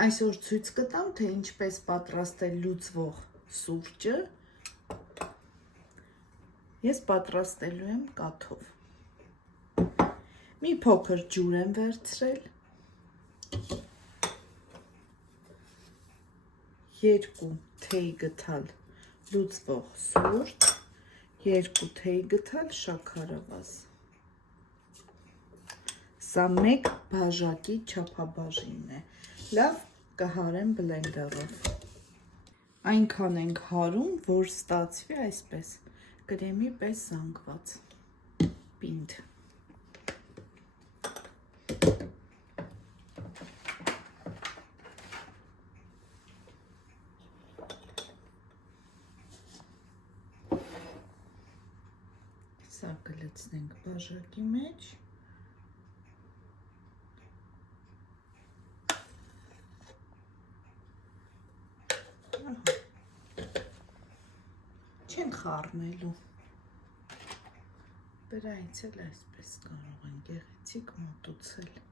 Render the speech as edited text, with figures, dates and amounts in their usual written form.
Այսօր ցույց կտամ, թե ինչպես պատրաստել լուծվող սուրճը։ Ես պատրաստելու եմ կաթով։ Մի փոքր ջուր եմ վերցրել, 2 թեյ գթալ լուծվող սուրճ, 2 թեյ գթալ շաքարավազ։ Սա 1 բաժակի չափաբաժինն է։ Լավ կհարեմ բլենդերով։ Այնքան ենք հարում, որ ստացվի այսպես կրեմի պես զանգված պինդ։ Սա կլցնենք բաժակի մեջ։ Չենք խառնելու։ Վրայից էլ այսպես կարող են գեղեցիկ մոտուցել։